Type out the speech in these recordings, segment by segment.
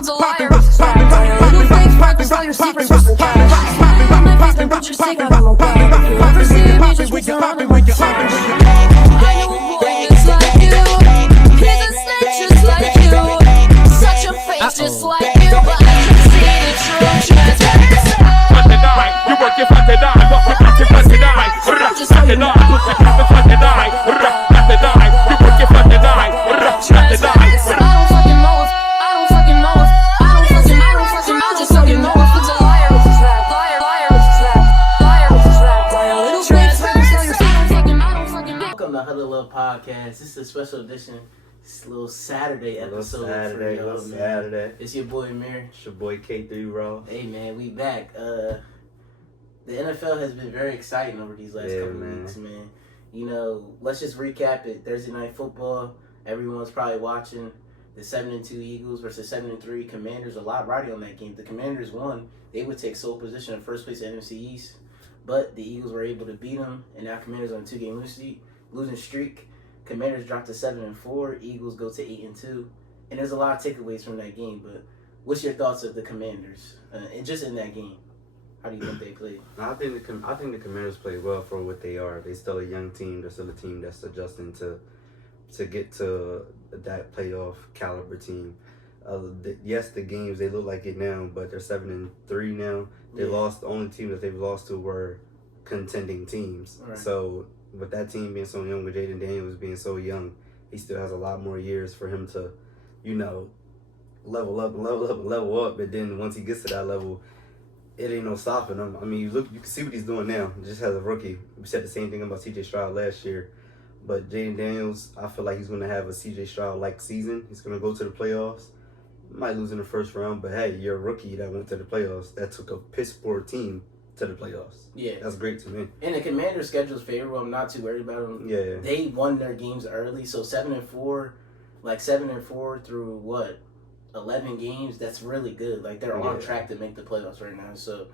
who's a liar, who's a trap. Little fake practice, all your secrets are cash. Smile on my face, then put your secret on my back. If you ever see me, just put your arm in my trash. I know a boy that's like you. He's a snake just like you. Such a face just like you, but I can see the true transparency. You work your fat to die, what you got to fat to die. Just fat to die, what you got to fat to die. Fat to die, you work your fat to die, fat to die. I don't fucking know if, I don't fucking know if, I just fucking know if it's a liar, it's a trap. Liar, it's a trap. Liar, it's a trap. Liar, little transparency, I don't fucking know. Welcome to Huddle Love Podcast. This is a special edition. It's a little Saturday episode. Saturday. It's your boy Amir. It's your boy K3 Raw. Hey man, we back. The NFL has been very exciting over these last couple weeks, man. You know, let's just recap it. Thursday night football. Everyone's probably watching the 7-2 Eagles versus 7-3 Commanders. A lot riding on that game. The Commanders won. They would take sole position in first place in NFC East, but the Eagles were able to beat them, and now Commanders on a 2-game losing streak. Commanders dropped to 7-4. Eagles go to 8-2, and there's a lot of takeaways from that game. But what's your thoughts of the Commanders, and just in that game? How do you think they played? I think the Commanders played well for what they are. They're still a young team. They're still a team that's adjusting to get to that playoff caliber team. Yes, the games they look like it now, but they're 7-3 now. They lost. The only team that they've lost to were contending teams. Right. So with that team being so young, with Jaden Daniels being so young, he still has a lot more years for him to, level up. But then once he gets to that level, it ain't no stopping him. I mean, you can see what he's doing now. Just as a rookie, we said the same thing about C.J. Stroud last year. But Jaden Daniels, I feel like he's going to have a C.J. Stroud-like season. He's going to go to the playoffs. Might lose in the first round, but hey, you're a rookie that went to the playoffs. That took a piss-poor team to the playoffs. Yeah. That's great to me. And the Commanders' schedule is favorable. I'm not too worried about them. Yeah. They won their games early, so 7-4, 7-4 through what? 11 games, that's really good. Like, they're on track to make the playoffs right now. So,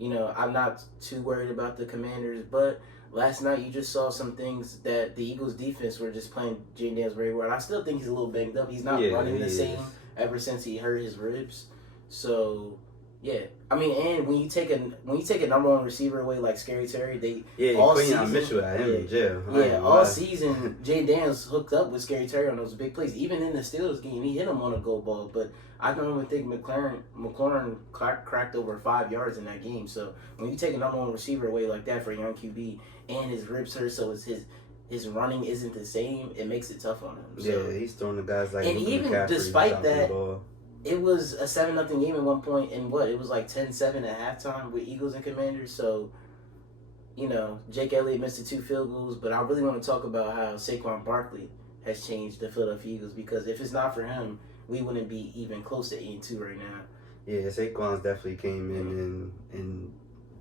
I'm not too worried about the Commanders. But last night, you just saw some things that the Eagles' defense were just playing Jaden Daniels very well. I still think he's a little banged up. He's not running the same ever since he hurt his ribs. So, yeah. I mean, and when you take a number one receiver away like Scary Terry, all season Mitchell at him in jail. All season Jaden Daniels hooked up with Scary Terry on those big plays. Even in the Steelers game, he hit him on a goal ball. But I don't even think McLaurin cracked over 5 yards in that game. So when you take a number one receiver away like that for a young QB, and his ribs hurt, so his running isn't the same, it makes it tough on him. So, he's throwing the guys like. And even McCaffrey, despite that, it was a 7-0 game at one point, and it was like 10-7 at halftime with Eagles and Commanders. So, Jake Elliott missed the 2 field goals, but I really want to talk about how Saquon Barkley has changed the Philadelphia Eagles, because if it's not for him, we wouldn't be even close to 8-2 right now. Yeah, Saquon's definitely came in and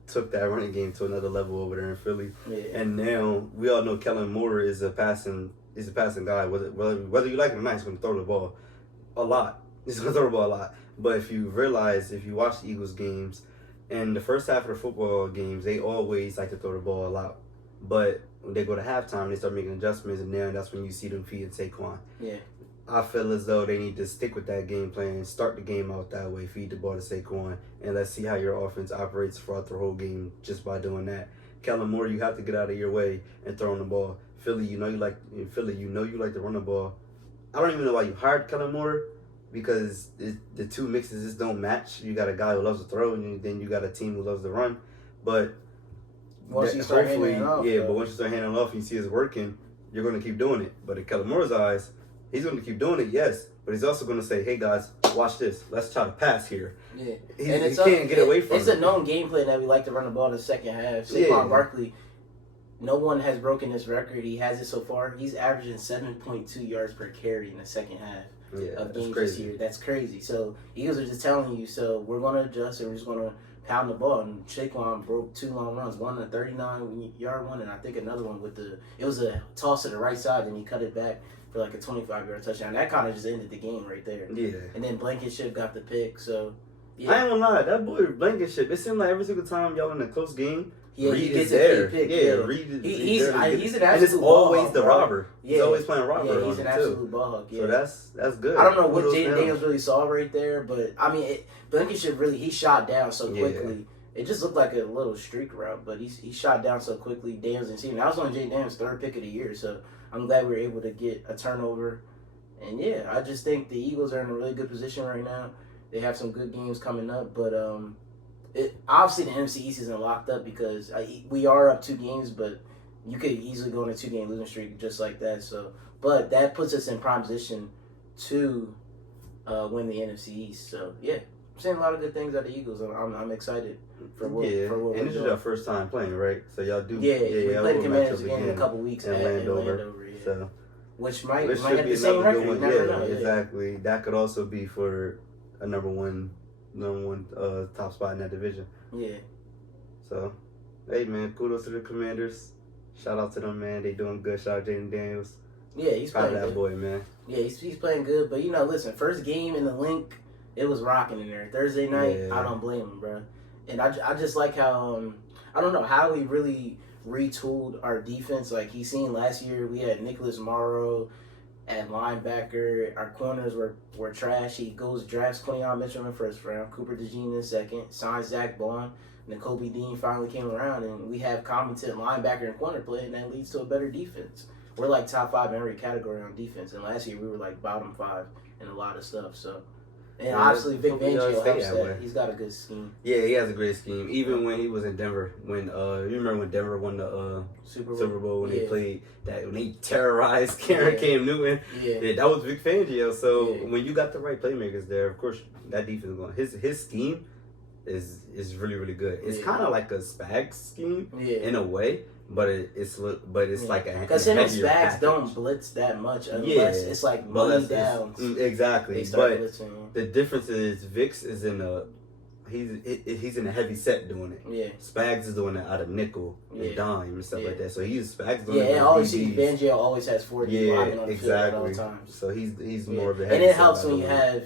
took that running game to another level over there in Philly. Yeah. And now we all know Kellen Moore is a passing guy. Whether you like it or not, he's going to throw the ball a lot. He's going to throw the ball a lot. But if you watch the Eagles games, and the first half of the football games, they always like to throw the ball a lot. But when they go to halftime, they start making adjustments, and now that's when you see them feeding Saquon. Yeah. I feel as though they need to stick with that game plan, start the game out that way, feed the ball to Saquon, and let's see how your offense operates throughout the whole game just by doing that. Kellen Moore, you have to get out of your way and throw the ball. Philly, you like to run the ball. I don't even know why you hired Kellen Moore, because the two mixes just don't match. You got a guy who loves to throw, and then you got a team who loves to run. But once you start handing it off, but once you start handing it off and you see it's working, you're going to keep doing it. But in Kellen Moore's eyes, he's going to keep doing it, yes, but he's also going to say, hey, guys, watch this. Let's try to pass here. Yeah. He can't get away from it. It's a known game plan that we like to run the ball in the second half. Saquon Barkley, no one has broken this record. He has it so far. He's averaging 7.2 yards per carry in the second half of games this year. That's crazy. So Eagles are just telling you, so we're going to adjust and we're just going to pound the ball. And Saquon broke 2 long runs, one a 39-yard one, and I think another one it was a toss to the right side, and he cut it back for like a 25-yard touchdown. That kind of just ended the game right there. Yeah. And then Blankenship got the pick, so... Yeah. I ain't gonna lie, that boy Blankenship, it seemed like every single time y'all in a close game, Reed gets is there. a pick. Yeah, Reed is He's there. an And absolute it's ball always hawk, the bro. robber. Yeah. He's always playing robber Yeah, on he's an it, absolute too. ball hawk. Yeah. So that's good. I don't know what Kudos Jaden to him. Daniels really saw right there, but I mean, Blankenship really he shot down so Yeah. quickly. It just looked like a little streak route, but he shot down so quickly. Daniels didn't see him. That was only Jaden Daniels' third pick of the year, so I'm glad we were able to get a turnover. And yeah, I just think the Eagles are in a really good position right now. They have some good games coming up, but obviously the NFC East isn't locked up because we are up 2 games, but you could easily go on a 2-game losing streak just like that. So, but that puts us in prime position to win the NFC East. So yeah, I'm saying a lot of good things out of the Eagles. I'm excited for what and we're this is doing. your first time playing, right? So y'all do. Yeah, we play the Commanders match up again in a couple weeks in at Landover. Yeah. So Which might this have should be the same another record. good You one. never Yeah, know. exactly. That could also be for a number one top spot in that division. Yeah. So, hey man, kudos to the Commanders. Shout out to them, man. They doing good. Shout out Jaden Daniels. Yeah, he's Proud playing of that good. boy, man. Yeah, he's playing good. But, listen, first game in the Link, it was rocking in there. Thursday night, Yeah. I don't blame him, bro. And I just like how, I don't know, how he really retooled our defense. Like, he seen last year, we had Nicholas Morrow at linebacker. Our corners were trash. He goes, drafts Quinion Mitchell in the first round, Cooper DeJean in the second, signs Zach Bond. Kobe Dean finally came around, and we have competent linebacker and corner play, and that leads to a better defense. We're like top 5 in every category on defense, and last year we were like bottom 5 in a lot of stuff. So, and obviously Vic Fangio helps that. He's got a good scheme. Yeah, he has a great scheme. Even when he was in Denver, when you remember when Denver won the Super Bowl when they played that, when they terrorized Cam Newton. Yeah, that was Vic Fangio. So when you got the right playmakers there, of course that defense is going. His scheme is really, really good. It's kind of like a Spags scheme in a way, but it's like a because him and heavier Spags package. don't blitz that much unless it's like money down. Exactly, but blitzing. The difference is Vic's is in a he's in a heavy set doing it. Yeah, Spags is doing it out of nickel and dime and stuff like that. So Spags doing it. Yeah, always see Fangio always has 40 linemen on the field at all times. So he's more of the heavy and it set helps when out you of have.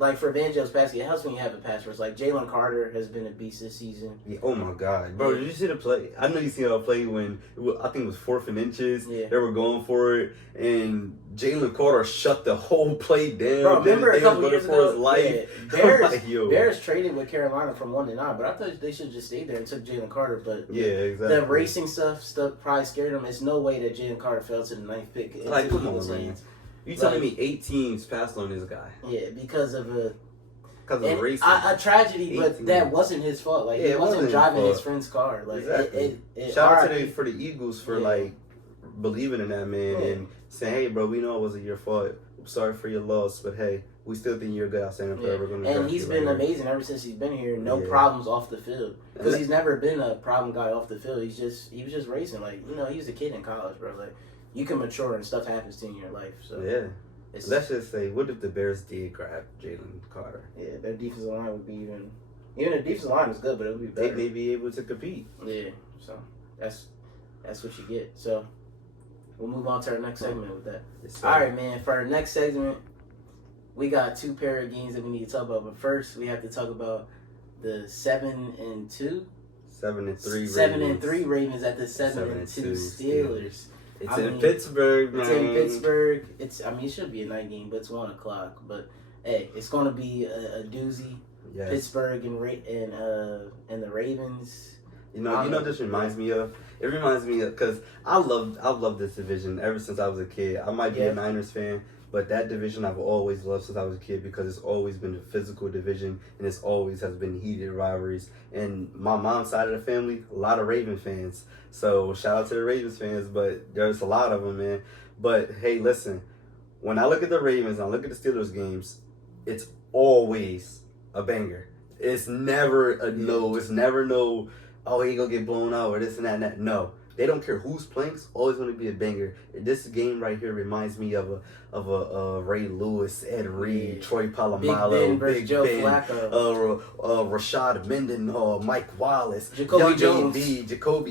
Like for Fangio's passing, it helps when you have a pass rush. Like Jalen Carter has been a beast this season. Yeah, oh my God, bro! Did you see the play? I know you seen a play when I think it was 4th and inches. Yeah. They were going for it, and Jalen Carter shut the whole play down. Bro, remember a couple years ago, his life. Bears traded with Carolina from 1 to 9, but I thought they should just stay there and took Jalen Carter. But yeah, exactly. The racing stuff probably scared him. It's no way that Jalen Carter fell to the 9th pick. Like, come on, man! You telling me 8 teams passed on this guy? Yeah, because of a racing. A tragedy, but that wasn't his fault. Like he wasn't driving his friend's car. Like exactly. Shout out for the Eagles for like believing in that man and saying, "Hey, bro, we know it wasn't your fault. I'm sorry for your loss, but hey, we still think you're a good outstanding player. We're gonna." And he's been amazing ever since he's been here. No problems off the field because he's never been a problem guy off the field. He was just racing. Like he was a kid in college, bro. Like you can mature and stuff happens to you in your life. So yeah. Let's just say, what if the Bears did grab Jalen Carter? Yeah, their defensive line would be even the defensive line is good, but it would be better. They may be able to compete. Yeah, so that's what you get. So we'll move on to our next segment with that. Yes, all right, man. For our next segment, we got 2 pair of games that we need to talk about. But first, we have to talk about the 7-2, 7-3, 7-3 Ravens at the 7-2 Steelers. It's in Pittsburgh, man. It's in Pittsburgh. It should be a night game, but it's 1 o'clock. But hey, it's gonna be a doozy. Yes. Pittsburgh and the Ravens. You know, this reminds me of. It reminds me of because I love this division ever since I was a kid. I might be a Niners fan, but that division I've always loved since I was a kid because it's always been a physical division and it's always has been heated rivalries. And my mom's side of the family, a lot of Raven fans. So shout out to the Ravens fans, but there's a lot of them, man. But hey, listen, when I look at the Ravens and I look at the Steelers games, it's always a banger. It's never a no. It's never no. Oh, he gonna get blown out or this and that and that. No, they don't care who's playing. It's always gonna be a banger. This game right here reminds me of a Ray Lewis, Ed Reed, Troy Polamalu, Big Ben, Joe Flacco, Rashad Mendenhall, Mike Wallace, Jacoby Jones, Jacoby.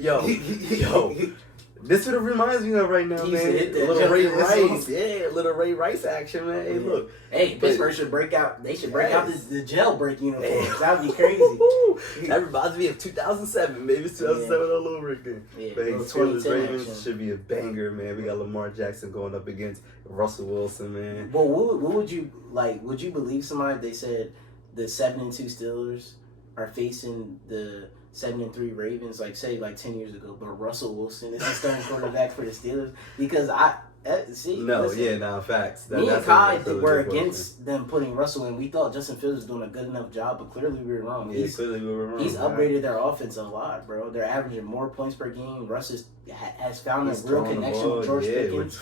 Yo. This what it reminds me of right now, He man. said that Little Ray jump- Rice, yeah, little Ray Rice action, man. Hey, Yeah. look, Hey, But- Pittsburgh should break out. They should break out Yes. the jailbreak uniforms. Hey. That would be crazy. That reminds me of 2007. Maybe it's 2007 all over again. Yeah, But hey, little Steelers 2010 Ravens action. should be a banger, man. We got Lamar Jackson going up against Russell Wilson, man. Well, what would you like? Would you believe somebody if they said the 7-2 Steelers are facing the 7-3 Ravens, like say like 10 years ago, but Russell Wilson is the starting quarterback for the Steelers? Because Facts. Me and That's Kai a were good question. against them putting Russell in. We thought Justin Fields was doing a good enough job, but clearly we were wrong. Yeah, clearly we were wrong. He's man. upgraded their offense a lot, bro. They're averaging more points per game. Russ has found He's a real throwing the connection ball, with George yeah, Pickens.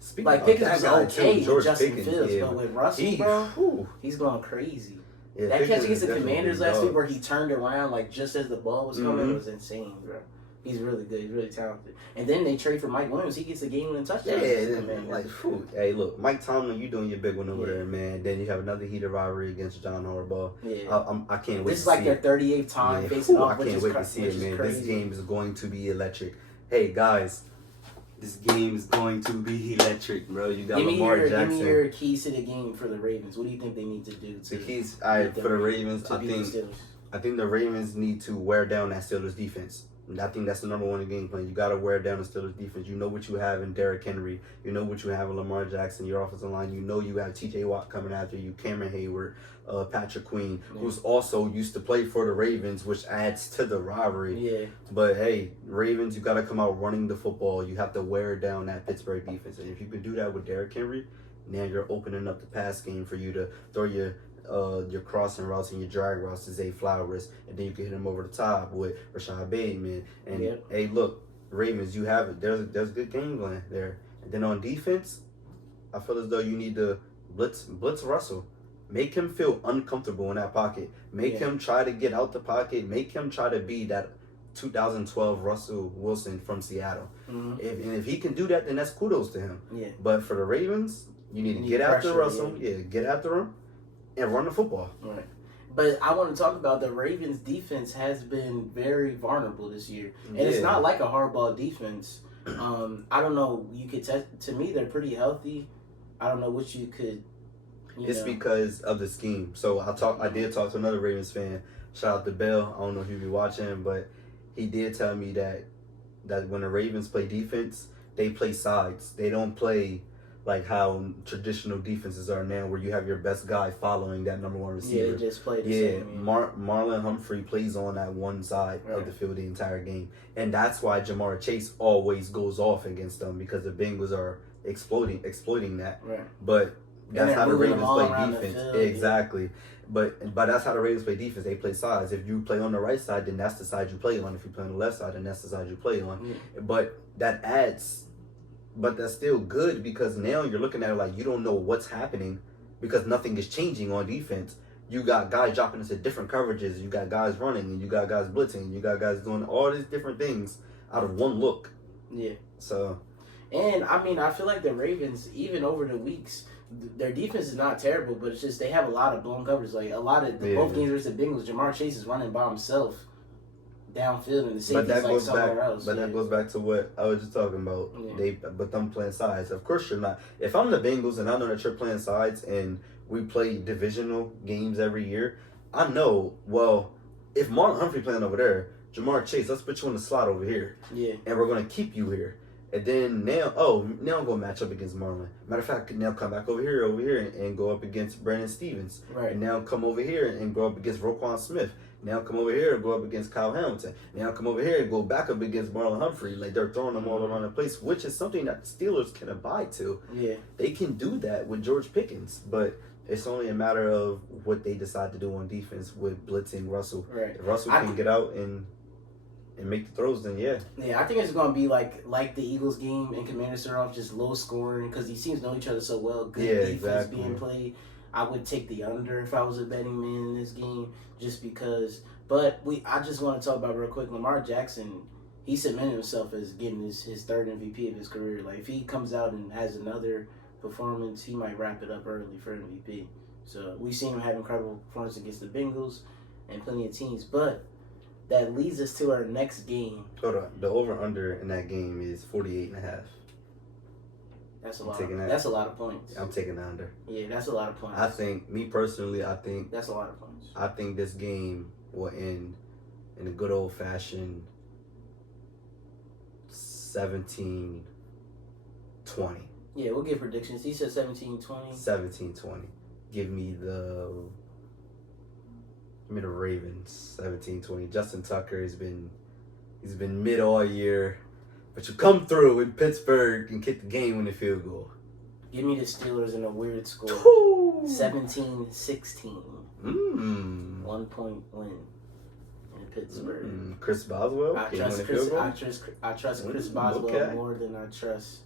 Speaking Like about Pickens that was guy, okay too, with George Justin Pickens, Fields, yeah. but with Russell, bro, he's going crazy. Yeah, That Pickens catch is against the definitely Commanders a last dog. week where he turned around like just as the ball was coming Mhm. was insane, bro. He's really good. He's really talented. And then they trade for Mike Williams. He gets a game-winning touchdown. Yeah, against the then, Commanders. like, whew. Hey, look, Mike Tomlin, you doing your big one over Yeah. there, man. Then you have another heated rivalry against John Harbaugh. Yeah. I can't wait This is to like see their it. 38th time Yeah, facing whew, off, I which can't is wait to see it, man. This crazy. game is going to be electric. Hey, guys, this game is going to be electric, bro. You got Give Lamar me Jackson. your keys to the game for the Ravens. What do you think they need to do The to keys, all right, beat for the Ravens, to I beat the think Steelers? I think the Ravens need to wear down that Steelers defense. And I think that's the number one game plan. You got to wear down the Steelers defense. You know what you have in Derrick Henry. You know what you have in Lamar Jackson, your offensive line. You know you have T.J. Watt coming after you, Cameron Hayward, Patrick Queen, who's also used to play for the Ravens, which adds to the rivalry. Yeah. But hey, Ravens, you got to come out running the football. You have to wear down that Pittsburgh defense. And if you can do that with Derrick Henry, now you're opening up the pass game for you to throw your crossing routes and your drag routes to Zay Flowers, and then you can hit him over the top with Rashad Bateman. And hey, look, Ravens, you have it. There's a good game plan there. And then on defense, I feel as though you need to blitz Russell. Make him feel uncomfortable in that pocket. Make him try to get out the pocket. Make him try to be that 2012 Russell Wilson from Seattle. Mm-hmm. If he can do that, then that's kudos to him. Yeah. But for the Ravens, you need to get after Russell. Yeah, get after him and run the football. Right. But I want to talk about the Ravens' defense has been very vulnerable this year. And it's not like a hardball defense. I don't know. You could to me, they're pretty healthy. I don't know what you could. It's because of the scheme. So I did talk to another Ravens fan. Shout out to Bell. I don't know if you be watching, but he did tell me that when the Ravens play defense, they play sides. They don't play like how traditional defenses are now, where you have your best guy following that number one receiver. Yeah, they just play the same. Marlon Humphrey plays on that one side of the field the entire game. And that's why Jamar Chase always goes off against them, because the Bengals are exploiting that. Right. But that's how the Ravens play defense. Field, exactly. But that's how the Ravens play defense. They play sides. If you play on the right side, then that's the side you play on. If you play on the left side, then that's the side you play on. Yeah. But that's still good, because now you're looking at it like you don't know what's happening, because nothing is changing on defense. You got guys dropping into different coverages. You got guys running, and you got guys blitzing. And you got guys doing all these different things out of one look. Yeah. So. And I mean, I feel like the Ravens, even over the weeks, their defense is not terrible, but it's just they have a lot of blown covers. Like a lot of both games versus the Bengals, Jamar Chase is running by himself downfield, and the safety's like somewhere else. But that goes back to what I was just talking about. Yeah. But them playing sides. Of course you're not. If I'm the Bengals and I know that you're playing sides and we play divisional games every year, I know, well, if Marlon Humphrey playing over there, Jamar Chase, let's put you in the slot over here. Yeah. And we're gonna keep you here. And then now I'm gonna match up against Marlon. Matter of fact, now come back over here, and go up against Brandon Stevens. Right. And now come over here and go up against Roquan Smith. Now come over here and go up against Kyle Hamilton. Now come over here and go back up against Marlon Humphrey. Like, they're throwing them all around the place, which is something that the Steelers can abide to. Yeah. They can do that with George Pickens, but it's only a matter of what they decide to do on defense with blitzing Russell. Right. If Russell can get out and make the throws, then yeah. Yeah, I think it's going to be like the Eagles game and Commanders start off just low scoring, because these teams know each other so well. Good defense being played. I would take the under if I was a betting man in this game, just because. But I just want to talk about real quick, Lamar Jackson, he cemented himself as getting his third MVP of his career. Like, if he comes out and has another performance, he might wrap it up early for MVP. So we've seen him have incredible performance against the Bengals and plenty of teams. But that leads us to our next game. Hold on. The over-under in that game is 48.5. That's a lot. taking that. That's a lot of points. I'm taking the under. Yeah, that's a lot of points. I think, me personally, That's a lot of points. I think this game will end in a good old-fashioned 17-20. Yeah, we'll give predictions. He said 17-20. 17-20. Give me the Ravens. 17-20. Justin Tucker he's been mid all year, but you come through in Pittsburgh and kick the game-winning field goal. Give me the Steelers in a weird score. 17-16. 1 point win in Pittsburgh. Chris Boswell. I trust Chris Boswell more than I trust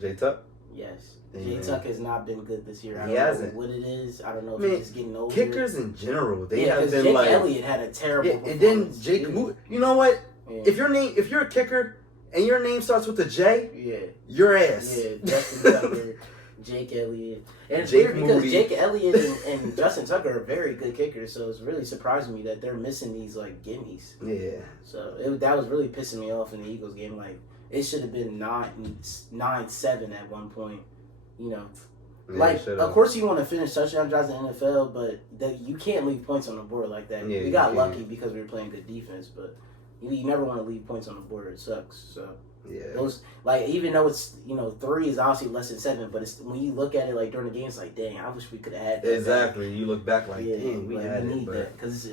J Tuck. Yes. Hey, J man. Tuck has not been good this year. I He don't hasn't. know what it is. I don't know if Man, he's just getting older. Kickers in general, they have because been Jake like. Elliott had a terrible And then performance. Jake. You know what? Yeah. If you're a kicker and your name starts with a J, Yeah. your ass. Yeah, Justin Tucker, Jake Elliott. And it's Jake weird because Moody. Jake Elliott and Justin Tucker are very good kickers, so it's really surprising me that they're missing these, like, gimmies. Yeah. So that was really pissing me off in the Eagles game. Like, it should have been 9-7 at one point, you know. Yeah, Like, should've. of course you want to finish touchdown drives in the NFL, but you can't leave points on the board like that. Yeah, we you got can't. lucky because we were playing good defense, but you never want to leave points on the board. It sucks. So Yeah. those, like, even though it's 3 is obviously less than 7, but it's when you look at it like during the game, it's like, dang, I wish we could have had that. Exactly. You look back like, Yeah, damn, we like, had we it, need but that because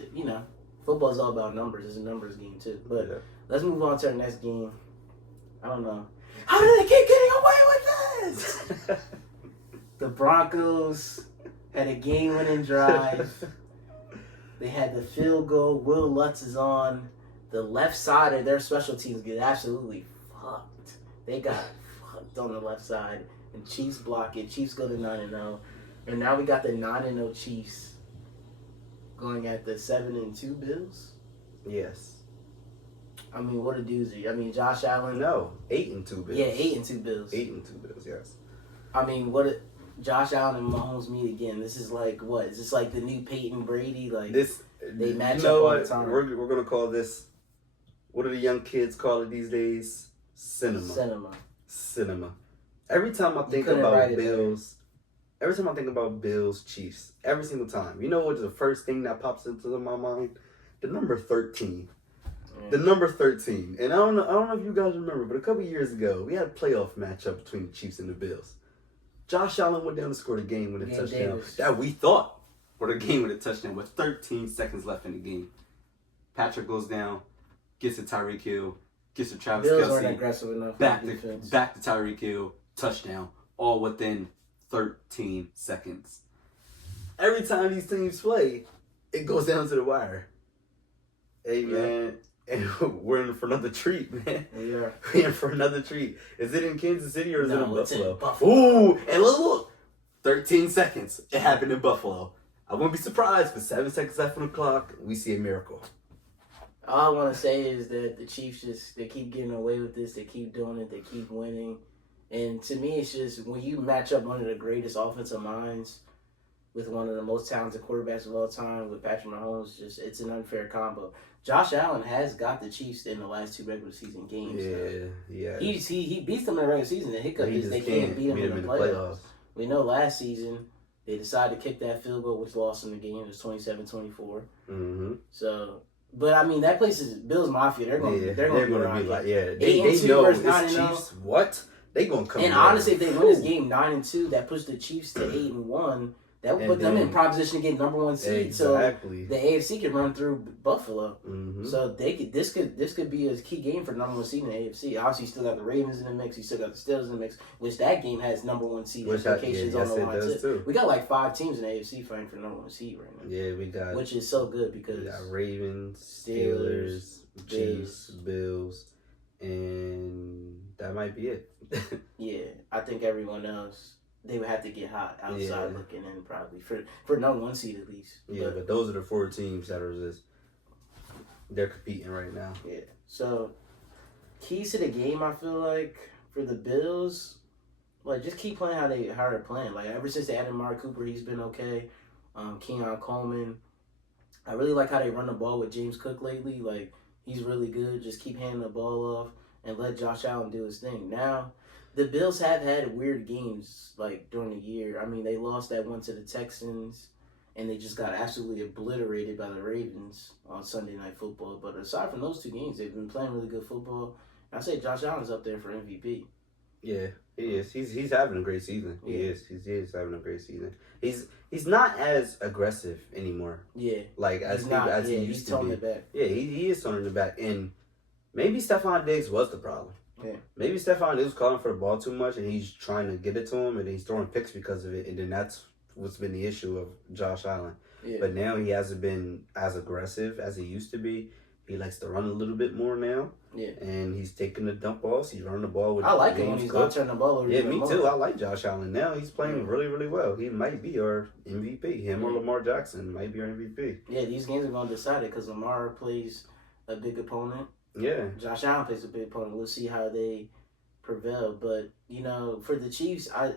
football's all about numbers. It's a numbers game too. But yeah. let's move on to our next game. I don't know. How do they keep getting away with this? The Broncos had a game-winning drive. They had the field goal. Will Lutz is on the left side of their special teams. Get absolutely fucked. They got fucked on the left side, and Chiefs block it. Chiefs go to 9-0, and now we got the 9-0 Chiefs going at the 7-2 Bills. Yes. I mean, what a doozy. I mean, Josh Allen. No, 8-2 Bills. Yeah, 8-2 Bills. 8-2 Bills. Yes. I mean, Josh Allen and Mahomes meet again. This is like what? Is this like the new Peyton Brady? Like they match up all the time. We're gonna call this. What do the young kids call it these days? Cinema. Every time I think about Bills, Chiefs, every single time. You know what's the first thing that pops into my mind? The number 13. The number 13. And I don't know if you guys remember, but a couple years ago, we had a playoff matchup between the Chiefs and the Bills. Josh Allen went down and scored a game-winning touchdown Davis. that we thought were a game-winning touchdown with 13 seconds left in the game. Patrick goes down, gets to Tyreek Hill, gets to Travis Bills aren't Kelce, aggressive enough. back on defense. to Tyreek Hill, touchdown, all within 13 seconds. Every time these teams play, it goes down to the wire. Hey, man. And we're in for another treat, man. We are. We're in for another treat. Is it in Kansas City or is it in it's Buffalo? in Buffalo. Ooh, and look. 13 seconds. It happened in Buffalo. I wouldn't be surprised, but 7 seconds left on the clock, we see a miracle. All I want to say is that the Chiefs they keep getting away with this. They keep doing it. They keep winning. And to me, it's just when you match up one of the greatest offensive minds with one of the most talented quarterbacks of all time with Patrick Mahomes, it's an unfair combo. Josh Allen has got the Chiefs in the last 2 regular season games. Yeah. He beats them in the regular season. The hiccup He is just they can't beat them in the playoffs. playoffs. We know last season they decided to kick that field goal, which lost in the game. It was 27-24. Mm-hmm. So, but I mean, that place is Bills Mafia. They're going to be like, they they know versus it's 9-0. Chiefs. What? They gonna come. And honestly, if they win this game 9-2, that puts the Chiefs to 8-1. That would put them in proposition to get number 1 seed. Exactly. So the AFC could run through Buffalo. Mm-hmm. So this could be a key game for number 1 seed in the AFC. Obviously, you still got the Ravens in the mix. You still got the Steelers in the mix. Which that game has number 1 seed implications on the line too. We got like 5 teams in the AFC fighting for number 1 seed right now. Yeah, we got. Which is so good because we got Ravens, Steelers, Chiefs, Bills, and that might be it. Yeah, I think everyone else they would have to get hot outside looking in probably for number 1 seed at least. Yeah, but those are the 4 teams that are they're competing right now. Yeah. So keys to the game, I feel like for the Bills, like just keep playing how they're playing. Like ever since they added Mark Cooper, he's been okay. Keon Coleman, I really like how they run the ball with James Cook lately. Like He's really good. Just keep handing the ball off and let Josh Allen do his thing. Now, the Bills have had weird games like during the year. I mean, they lost that one to the Texans, and they just got absolutely obliterated by the Ravens on Sunday Night Football. But aside from those 2 games, they've been playing really good football. I say Josh Allen's up there for MVP. Yeah, he is. He's having a great season. He is. He is having a great season. He's not as aggressive anymore. Yeah, Like as he used to be. It back. Yeah, he is toning it back, and maybe Stephon Diggs was the problem. Yeah. Maybe Stephon Diggs was calling for the ball too much, and he's trying to get it to him, and he's throwing picks because of it, and then that's what's been the issue of Josh Allen. Yeah. But now he hasn't been as aggressive as he used to be. He likes to run a little bit more now. Yeah. And he's taking the dump balls. He's running the ball with I like it when James he's Cook. not turning the ball over. Yeah, me more. too. I like Josh Allen now. He's playing really, really well. He might be our MVP. Him or Lamar Jackson might be our MVP. Yeah, these games are going to decide it because Lamar plays a big opponent. Yeah. Josh Allen plays a big opponent. We'll see how they prevail. But, for the Chiefs, I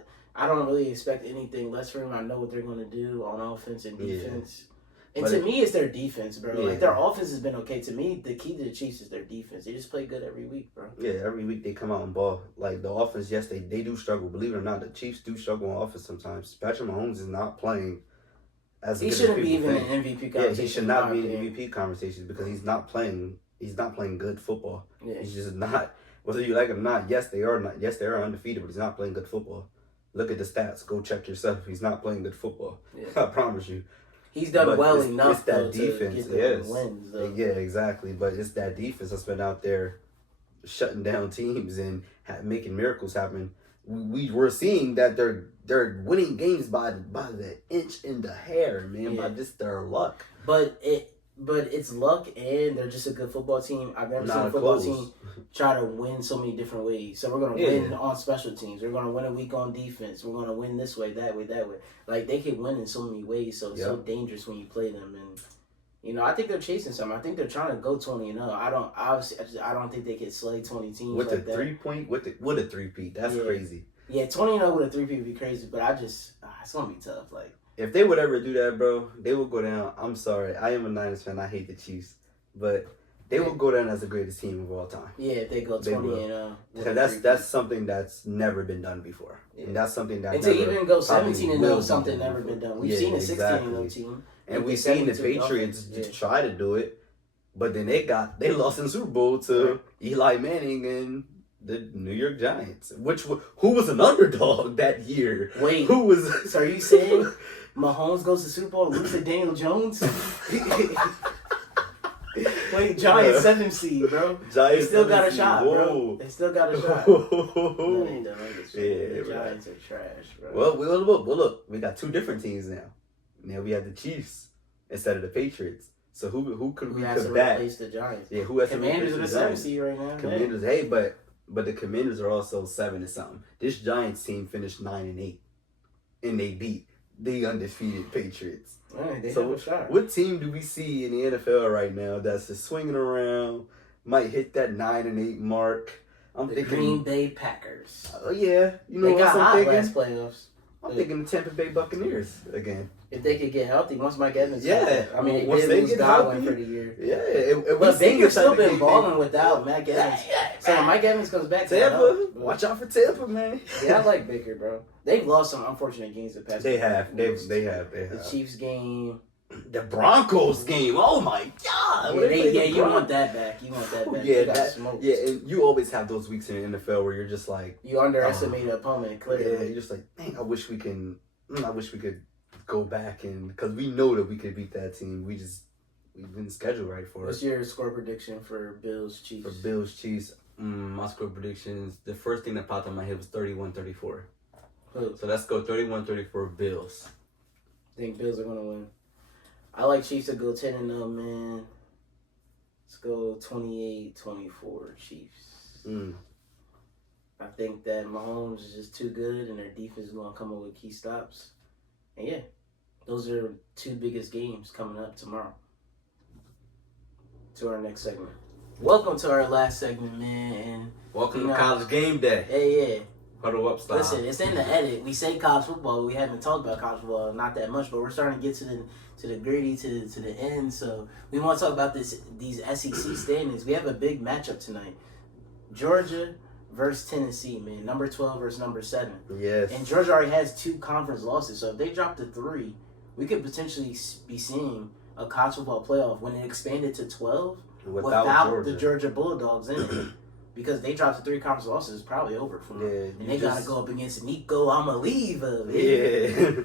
don't really expect anything less from them. I know what they're going to do on offense and defense. And But to me, it's their defense, bro. Yeah. Like, their offense has been okay. To me, the key to the Chiefs is their defense. They just play good every week, bro. Yeah, every week they come out and ball. Like, the offense, yes, they do struggle. Believe it or not, the Chiefs do struggle on offense sometimes. Patrick Mahomes is not playing as He good shouldn't as be people even think. in MVP Yeah, conversation. he should not be in my in opinion. MVP conversations because he's not playing good football. Yeah. He's just not, whether you like him or not, yes, they are undefeated, but he's not playing good football. Look at the stats. Go check yourself. He's not playing good football. Yeah. I promise you. He's done But well it's enough, that though, defense, to get yes. the wins, though. Yeah, exactly. But it's that defense that's been out there shutting down teams and making miracles happen. We're seeing that they're winning games by the inch in the hair, man, by just their luck. But it's luck, and they're just a good football team. I've never seen a Not football close. team try to win so many different ways. So we're gonna win on special teams. We're gonna win a week on defense. We're gonna win this way, that way, that way. Like they can win in so many ways. So it's so dangerous when you play them. And I think they're chasing something. I think they're trying to go 20-0. I don't think they can slay 20 teams With like the that. 3-point, with a 3-peat. That's crazy. Yeah, 20-0 with a 3-peat would be crazy. But it's gonna be tough. Like. If they would ever do that, bro, they will go down. I'm sorry. I am a Niners fan. I hate the Chiefs. But they will go down as the greatest team of all time. Yeah, if they go 20-0. That's something that's never been done before. Yeah. And that's something that and to even go 17-0, something done never before. been done. We've seen a 16-0 team. And we've seen the Patriots just try to do it, but then they lost in the Super Bowl to Eli Manning and the New York Giants, who was an underdog that year. Wait, who was? So are you saying Mahomes goes to Super Bowl and loses to Daniel Jones? Wait, Giants 7 seed, bro. Giants they still got a 7 shot, seed. bro. Whoa. They still got a shot. Whoa. That ain't done like this. Yeah, The Giants are trash, bro. Well, look, we got 2 different teams now. Now we have the Chiefs instead of the Patriots. So who could we has to combat? replace the Giants? Yeah, who has Commanders to are the replace 7 seed right now. Commanders, hey, but the Commanders are also 7 and something. This Giants team finished 9-8, and they beat the undefeated Patriots. Right, they So have a shot. what team do we see in the NFL right now that's just swinging around, might hit that 9-8 mark? I'm The thinking Green Bay Packers. Oh yeah, you know They what got I'm hot thinking? last playoffs. I'm thinking the Tampa Bay Buccaneers again. If they could get healthy, once Mike Evans Yeah. got there. I mean, Once they they lose get Godwin healthy, for the year. Yeah, But Baker's still been balling without Mac Evans. So when Mike Evans comes back, Tampa, watch out for Tampa, man. Yeah, I like Baker, bro. They've lost some unfortunate games the past. They have. weeks. They have. The Chiefs game. The Broncos game. Oh my God. You want that back. You want that back. Yeah, They got smoked. yeah, and you always have those weeks in the NFL where you're just like, You underestimate the opponent, yeah, clearly. you're just like, dang, I wish we could go back and because we know that we could beat that team. We didn't schedule right for What's it. your score prediction for Bills Chiefs? For Bills Chiefs, my score predictions. The first thing that popped in my head was 31-34. Who? So let's go 31-34 Bills. Think Bills are gonna win. I like Chiefs to go 10-0, man. Let's go 28-24 Chiefs. I think that Mahomes is just too good, and their defense is gonna come up with key stops. And yeah, those are 2 biggest games coming up tomorrow. To our next segment. Welcome to our last segment, man. And Welcome to College Game Day. yeah. Huddle up style. Listen, it's in the edit. We say college football. We haven't talked about college football not that much, but we're starting to get to the gritty, to the end. So we want to talk about these SEC standings. We have a big matchup tonight. Georgia versus Tennessee, man. Number 12 versus number 7. Yes. And Georgia already has 2 conference losses. So if they drop to 3, we could potentially be seeing a college football playoff when it expanded to 12 without the Georgia Bulldogs in it. Because they dropped to 3 conference losses, it's probably over for them. Yeah, and they got to go up against Nico Amaliva. Yeah.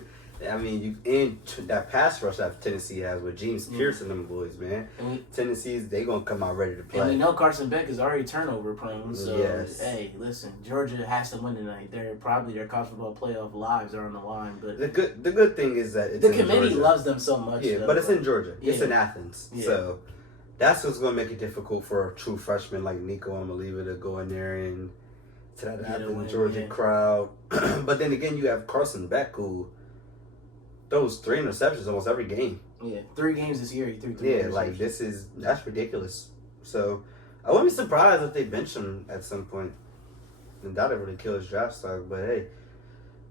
I mean, that pass rush that Tennessee has with James Pierce and them boys, man. Tennessee's, they going to come out ready to play. And we know Carson Beck is already turnover prone. So, yes. Hey, listen, Georgia has to win tonight. Their college football playoff lives are on the line. But the good thing is that it's the in committee Georgia. loves them so much. Yeah, though, but it's in Georgia. Yeah. It's in Athens. Yeah. So that's what's going to make it difficult for a true freshman like Nico Amaliva to go in there and to that Athens, Georgia crowd. But then again, you have Carson Beck, who throws 3 interceptions almost every game. Yeah, 3 games this year. He threw 3 Yeah, interceptions. like that's ridiculous. So I wouldn't be surprised if they bench him at some point. And that'd really kill his draft stock. But hey,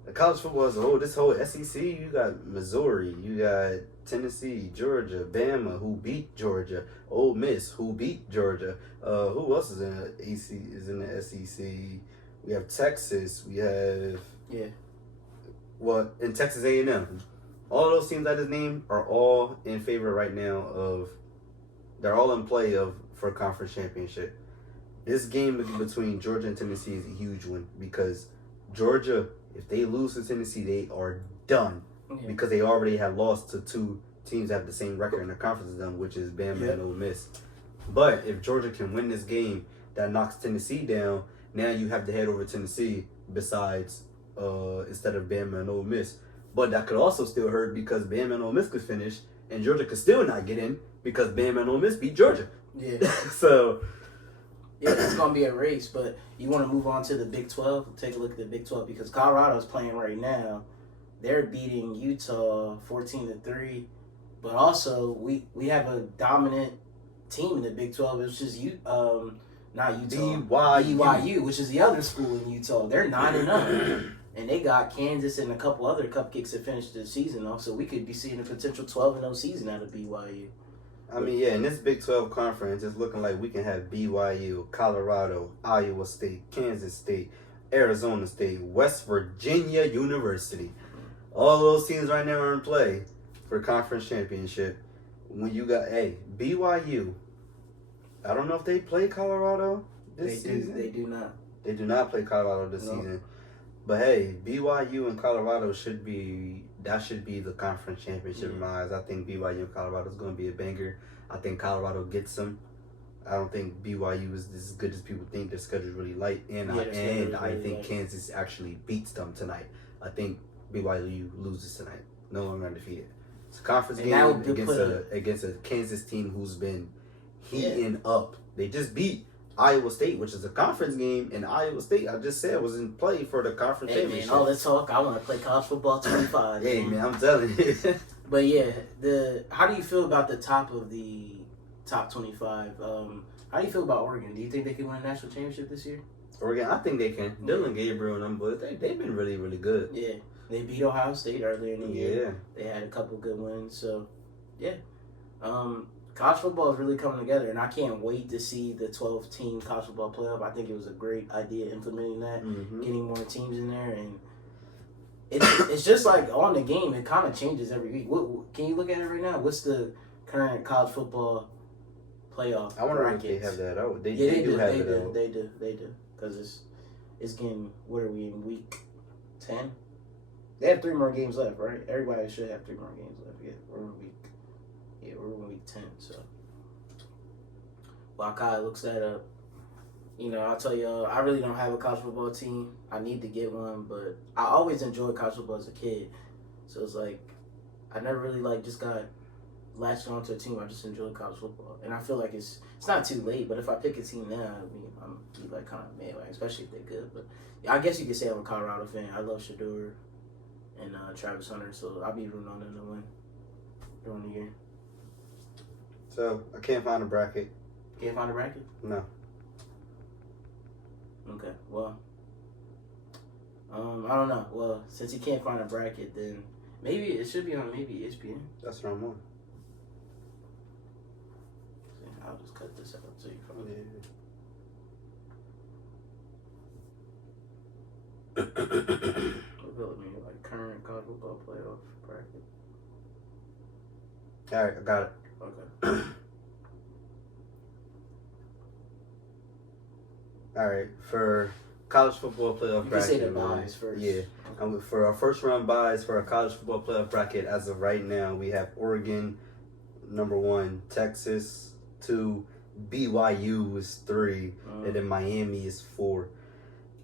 the college football as a whole, this whole SEC, you got Missouri, you got Tennessee, Georgia, Bama, who beat Georgia, Ole Miss, who beat Georgia. Who else is in the SEC? We have Texas. We have in Texas A&M. All of those teams I just named are all in favor right now they're all in play for a conference championship. This game between Georgia and Tennessee is a huge one because Georgia, if they lose to Tennessee, they are done because they already have lost to 2 teams that have the same record in their conference as them, which is Bama and Ole Miss. But if Georgia can win this game, that knocks Tennessee down. Now you have to head over Tennessee besides instead of Bama and Ole Miss. But that could also still hurt because Bama and Ole Miss could finish and Georgia could still not get in because Bama and Ole Miss beat Georgia. Yeah. So yeah, it's going to be a race. But you want to move on to the Big 12? Take a look at the Big 12 because Colorado's playing right now. They're beating Utah 14-3. But also, we have a dominant team in the Big 12. It's just not Utah. BYU, which is the other school in Utah. They're 9-0. And they got Kansas and a couple other cupcakes to finish the season off. So we could be seeing a potential 12-0 season out of BYU. I mean, yeah, in this Big 12 conference, it's looking like we can have BYU, Colorado, Iowa State, Kansas State, Arizona State, West Virginia University. All those teams right now are in play for conference championship. When you got, BYU, I don't know if they play Colorado this season. They do not. They do not play Colorado this season. But hey, BYU and Colorado should be the conference championship in my eyes. I think BYU and Colorado is going to be a banger. I think Colorado gets them. I don't think BYU is as good as people think. Their schedule's really light, and I think Kansas actually beats them tonight. I think BYU loses tonight. No longer undefeated. It's a conference game against a Kansas team who's been heating up. They just beat Iowa State, which is a conference game, and Iowa State, I just said, was in play for the conference championship. Man, all this talk, I want to play college football 25. Hey, man, I'm telling you. But yeah, how do you feel about the top of the top 25? How do you feel about Oregon? Do you think they can win a national championship this year? Oregon, I think they can. Dylan Gabriel and them boys, they've been really, really good. Yeah, they beat Ohio State earlier in the year. Yeah. They had a couple good wins, so yeah. College football is really coming together, and I can't wait to see the 12-team college football playoff. I think it was a great idea implementing that, getting more teams in there, and it's just like on the game. It kind of changes every week. Can you look at it right now? What's the current college football playoff? I wonder brackets? if they have that. Oh, they do. have They do. Because it's getting. What are we in week 10? They have 3 more games left, right? Everybody should have 3 more games left. Yeah, we're in week 10, so while Kai looks that up, I'll tell you, I really don't have a college football team. I need to get one, but I always enjoyed college football as a kid. So it's like I never really just got latched onto a team. I just enjoyed college football, and I feel like it's not too late. But if I pick a team now, I'm kind of mad, especially if they're good. But I guess you could say I'm a Colorado fan. I love Shedeur and Travis Hunter, so I'll be rooting on them to win during the year. So, I can't find a bracket. Can't find a bracket? No. Okay, well, I don't know. Well, since you can't find a bracket, then maybe it should be on maybe ESPN. That's what I'm on. I'll just cut this out so you can. Like current college football playoff bracket. All right, I got it. Okay. All right, for college football playoff You can bracket. say the buys first. Yeah. For our first round buys for our college football playoff bracket, as of right now, we have Oregon, number 1, Texas 2, BYU is 3, and then Miami is 4.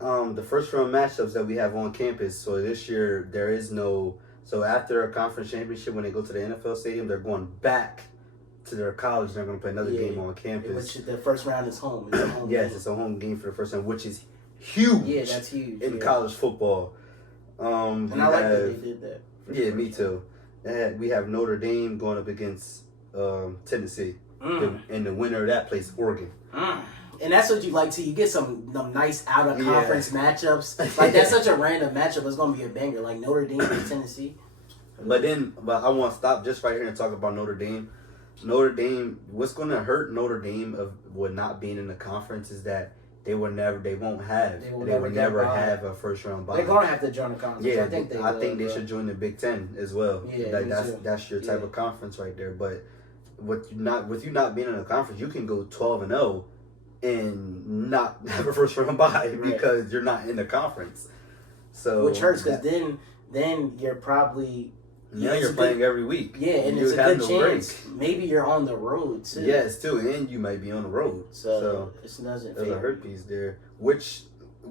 The first round matchups that we have on campus. So this year there is no. So after a conference championship, when they go to the NFL stadium, they're going back to their college. They're going to play another game on campus. Which the first round is home. It's a home Yes, game. it's a home game for the first time, which is huge. Yeah, that's huge in college football. And I like that they did that. Yeah, me too. And we have Notre Dame going up against Tennessee, and the winner of that plays Oregon. And that's what you like too. You get some nice out of conference matchups. Like that's such a random matchup. It's gonna be a banger. Like Notre Dame and Tennessee. But I want to stop just right here and talk about Notre Dame. Notre Dame. What's going to hurt Notre Dame of not being in the conference is that they will never have a first round bye. They're gonna have to join the conference. Yeah, I think they should join the Big Ten as well. Yeah, like that's your type of conference right there. But with you not being in a conference, you can go 12-0 and not have a first round bye because you're not in the conference. So which hurts because then you're probably you're playing every week. Yeah, and it's a good chance. Maybe you're on the road too. Yes, too, and you might be on the road. So it doesn't. There's a hurt piece there, which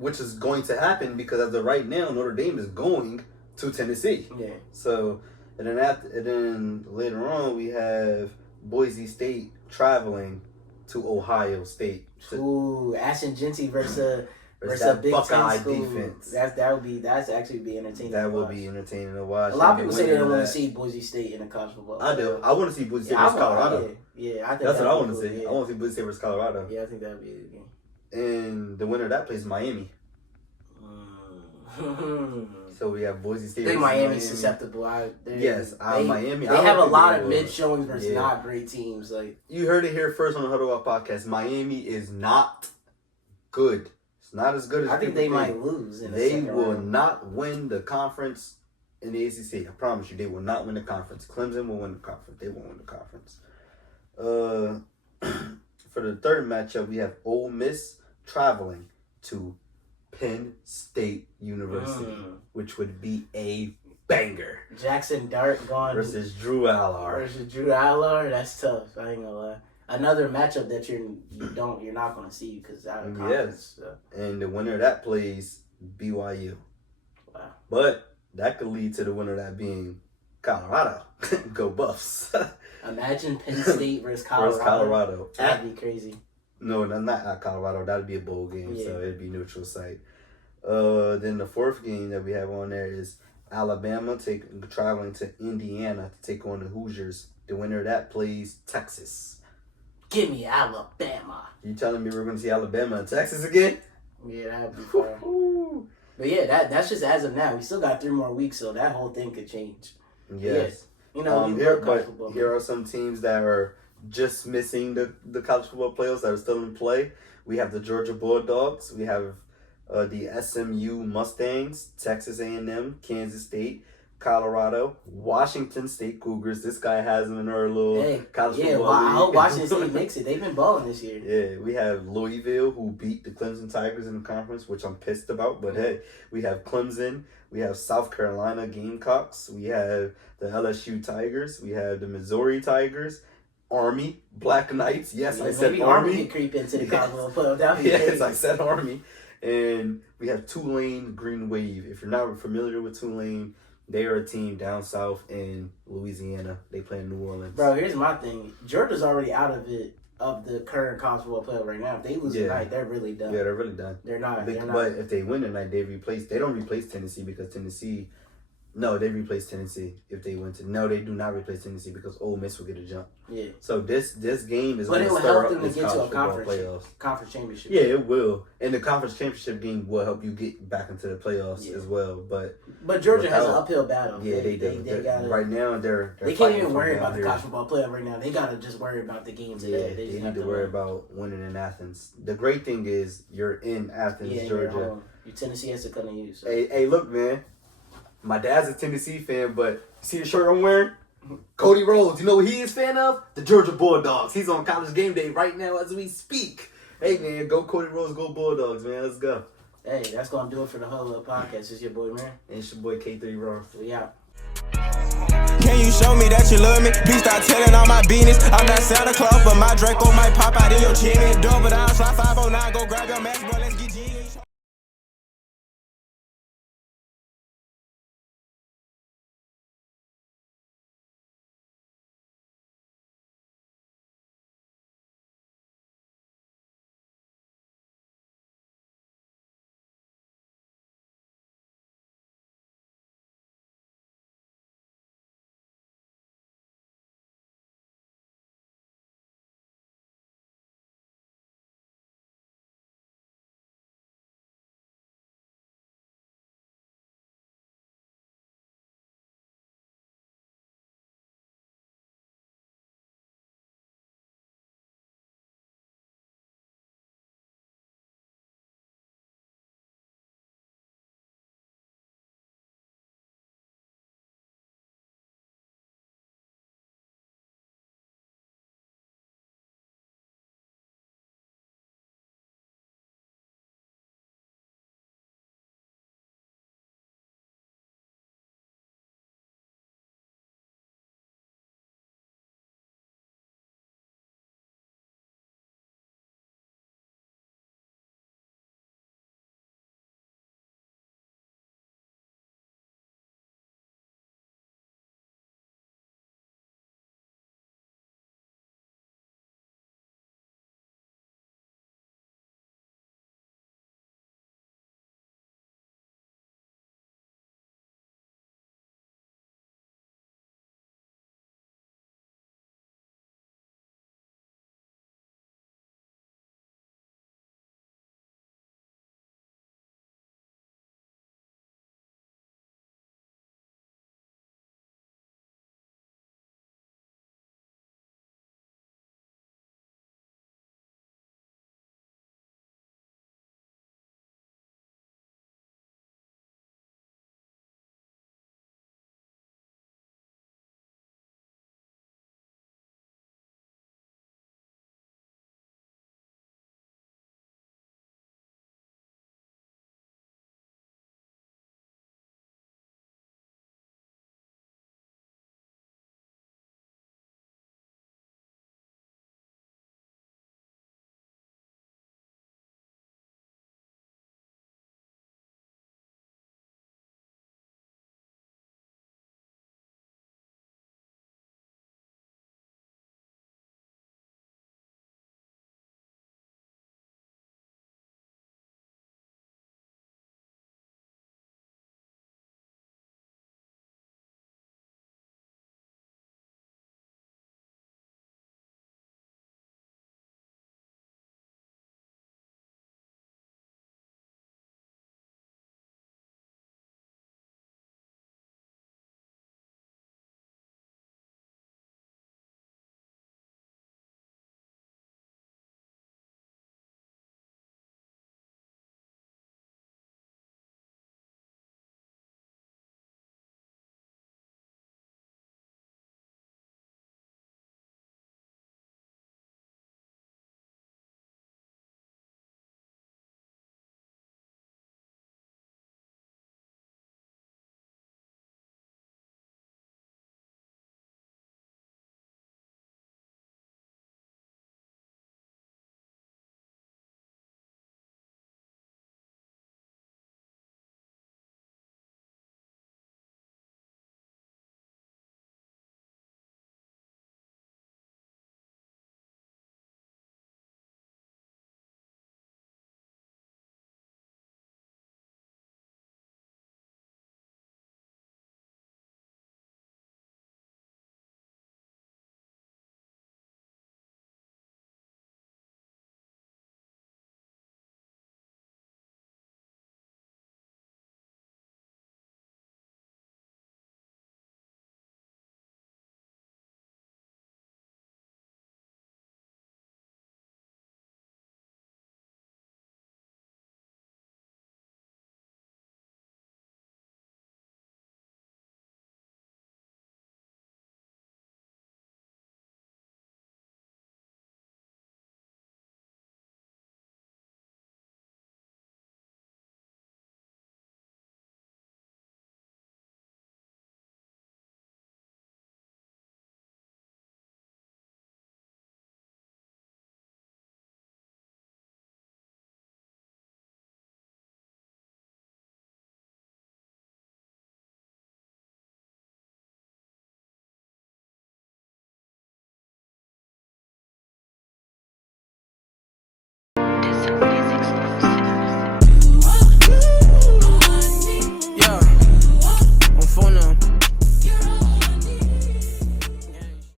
is going to happen because as of right now, Notre Dame is going to Tennessee. Yeah. So and then later on we have Boise State traveling to Ohio State. Ooh, Ashton Genty versus that Big Buckeye Ten school. defense. That's actually be entertaining. That will be entertaining to watch. A lot of people say they don't want to see Boise State in the college football. I do. I want to see Boise State versus Colorado. Yeah, I think that's what I want to cool. see. Yeah. I want to see Boise State versus Colorado. Yeah, I think that would be a good game. And the winner of that plays Miami. So we have Boise State. I think Miami's susceptible. Miami. They have a lot of mid showings versus not great teams. Like you heard it here first on the Huddle Up podcast. Miami is not good. It's not as good as I think they might lose. They will not win the conference in the ACC. I promise you, they will not win the conference. Clemson will win the conference. They won't win the conference. For the third matchup, we have Ole Miss traveling to Penn State University, which would be a banger. Jackson Dart gone versus Drew Allard. That's tough. I ain't gonna lie. Another matchup that you're not gonna see because out of conference. Yes. And the winner of that plays BYU. Wow. But that could lead to the winner of that being Colorado. Go Buffs. Imagine Penn State versus Colorado. That'd be crazy. No, not at Colorado. That'd be a bowl game, so it'd be neutral site. Then the fourth game that we have on there is Alabama traveling to Indiana to take on the Hoosiers. The winner of that plays Texas. Give me Alabama. You telling me we're going to see Alabama and Texas again? Yeah, that'd be fun. But yeah, that's just as of now. We still got 3 more weeks, so that whole thing could change. Yes. You know, here are some teams that are just missing the college football playoffs that are still in play. We have the Georgia Bulldogs. We have the SMU Mustangs, Texas A&M, Kansas State, Colorado, Washington State Cougars. This guy has them in our little college football league. I hope Washington State makes it. They've been balling this year. Yeah, we have Louisville, who beat the Clemson Tigers in the conference, which I'm pissed about. But hey, we have Clemson. We have South Carolina Gamecocks. We have the LSU Tigers. We have the Missouri Tigers. Army, Black Knights. Yes, I said Army. Can creep into the college football playoff. Yes, I said Army. And we have Tulane Green Wave. If you're not familiar with Tulane, they are a team down south in Louisiana. They play in New Orleans. Bro, here's my thing. Georgia's already out of the current college football playoff right now. If they lose tonight, they're really done. Yeah, they're really done. They're not. But if they win tonight, they don't replace Tennessee because Tennessee No, they replace Tennessee if they win. No, they do not replace Tennessee because Ole Miss will get a jump. Yeah. So this game is But going it to will stir help up them to this get to a college football playoffs. conference championship. Yeah, it will. And the conference championship game will help you get back into the playoffs as well. But Georgia has an uphill battle. Yeah, they do. They gotta, right now, they're they can't even worry about the college football playoff right now. They gotta just worry about the games. Yeah, they need to worry about winning in Athens. The great thing is you're in Athens, Georgia. Your Tennessee has to come to you. So. Hey, look, man. My dad's a Tennessee fan, but you see the shirt I'm wearing? Cody Rhodes. You know what he is fan of? The Georgia Bulldogs. He's on College Game Day right now as we speak. Hey, man, go Cody Rhodes, go Bulldogs, man. Let's go. Hey, that's going to do it for the whole podcast. It's your boy, man. And it's your boy, K3 Raw. We out. Can you show me that you love me? Please start telling all my business. I'm not Santa Claus, but my Draco might pop out in your chin. Double down, slide 509, go grab your mask, boy, let's get G.